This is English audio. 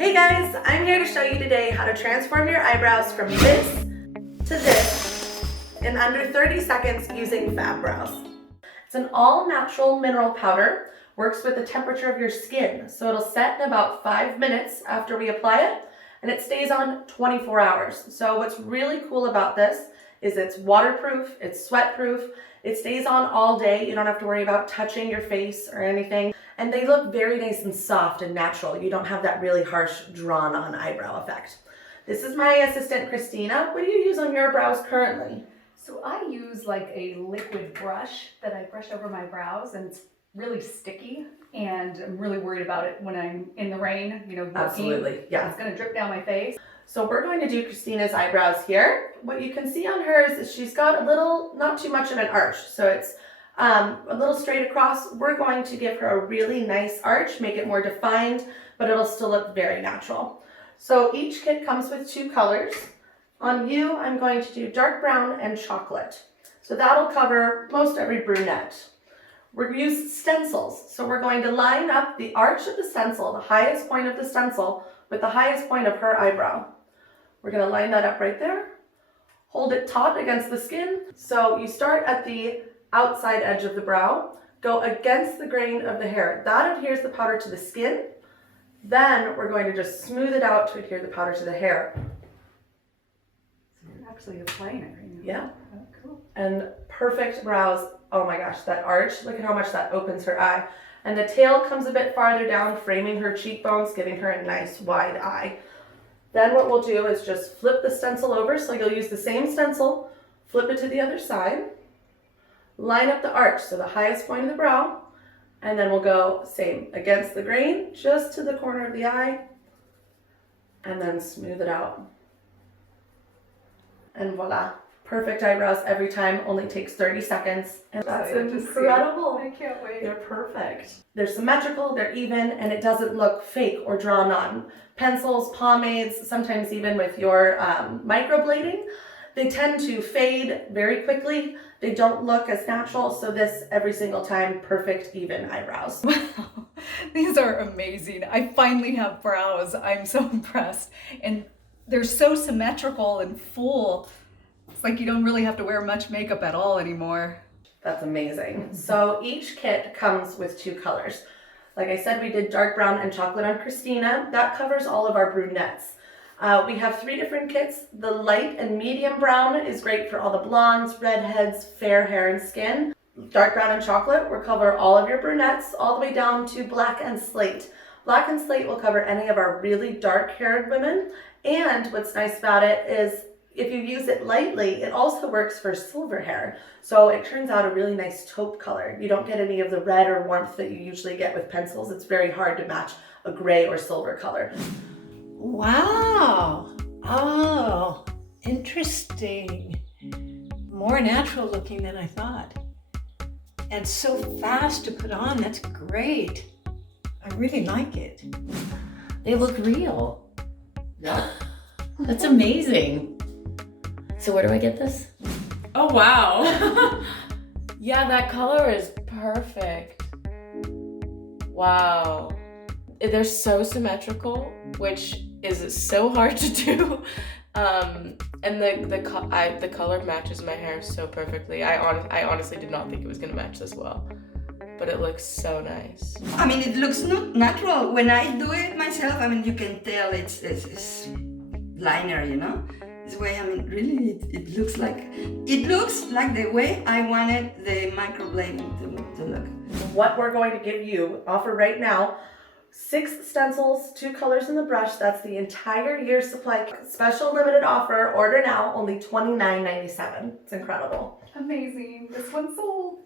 Hey guys, I'm here to show you today how to transform your eyebrows from this to this in under 30 seconds using Fab Brows. It's an all-natural mineral powder, works with the temperature of your skin, so it'll set in about 5 minutes after we apply it, and it stays on 24 hours. So what's really cool about this is it's waterproof, it's sweat-proof, it stays on all day. You don't have to worry about touching your face or anything. And they look very nice and soft and natural. You don't have that really harsh drawn-on eyebrow effect. This is my assistant, Christina. What do you use on your brows currently? So I use like a liquid brush that I brush over my brows, and it's really sticky, and I'm really worried about it when I'm in the rain, you know, working. Absolutely, yeah. It's gonna drip down my face. So we're going to do Christina's eyebrows here. What you can see on hers is she's got a little, not too much of an arch. So it's a little straight across. We're going to give her a really nice arch, make it more defined, but it'll still look very natural. So each kit comes with 2 colors. On you, I'm going to do dark brown and chocolate. So that'll cover most every brunette. We're going to use stencils. So we're going to line up the arch of the stencil, the highest point of the stencil, with the highest point of her eyebrow. We're going to line that up right there. Hold it taut against the skin. So you start at the outside edge of the brow, go against the grain of the hair. That adheres the powder to the skin. Then we're going to just smooth it out to adhere the powder to the hair. So you're actually applying it right now. Yeah. Oh, cool. And perfect brows. Oh my gosh, that arch, look at how much that opens her eye. And the tail comes a bit farther down, framing her cheekbones, giving her a nice wide eye. Then what we'll do is just flip the stencil over. So you'll use the same stencil, flip it to the other side, line up the arch, so the highest point of the brow, and then we'll go same against the grain, just to the corner of the eye, and then smooth it out. And voila. Perfect eyebrows every time, only takes 30 seconds. And that's incredible. I can't wait. They're perfect. They're symmetrical, they're even, and it doesn't look fake or drawn on. Pencils, pomades, sometimes even with your microblading, they tend to fade very quickly. They don't look as natural, so this every single time, perfect even eyebrows. Wow, these are amazing. I finally have brows. I'm so impressed. And they're so symmetrical and full. It's like you don't really have to wear much makeup at all anymore. That's amazing. So each kit comes with 2 colors. Like I said, we did dark brown and chocolate on Christina. That covers all of our brunettes. We have 3 different kits. The light and medium brown is great for all the blondes, redheads, fair hair and skin. Dark brown and chocolate will cover all of your brunettes, all the way down to black and slate. Black and slate will cover any of our really dark haired women. And what's nice about it is if you use it lightly, it also works for silver hair. So it turns out a really nice taupe color. You don't get any of the red or warmth that you usually get with pencils. It's very hard to match a gray or silver color. Wow. Oh, interesting. More natural looking than I thought. And so fast to put on. That's great. I really like it. They look real. Yeah. That's amazing. So where do I get this? Oh, wow. Yeah, that color is perfect. Wow. They're so symmetrical, which is so hard to do. And the color matches my hair so perfectly. I honestly did not think it was gonna match this well, but it looks so nice. I mean, it looks not natural. When I do it myself, I mean, you can tell it's liner, you know? This way, I mean, really, it looks like the way I wanted the microblading to look. What we're going to give you, offer right now, 6 stencils, 2 colors in the brush. That's the entire year's supply. Special limited offer. Order now, only $29.97. It's incredible. Amazing. This one's sold.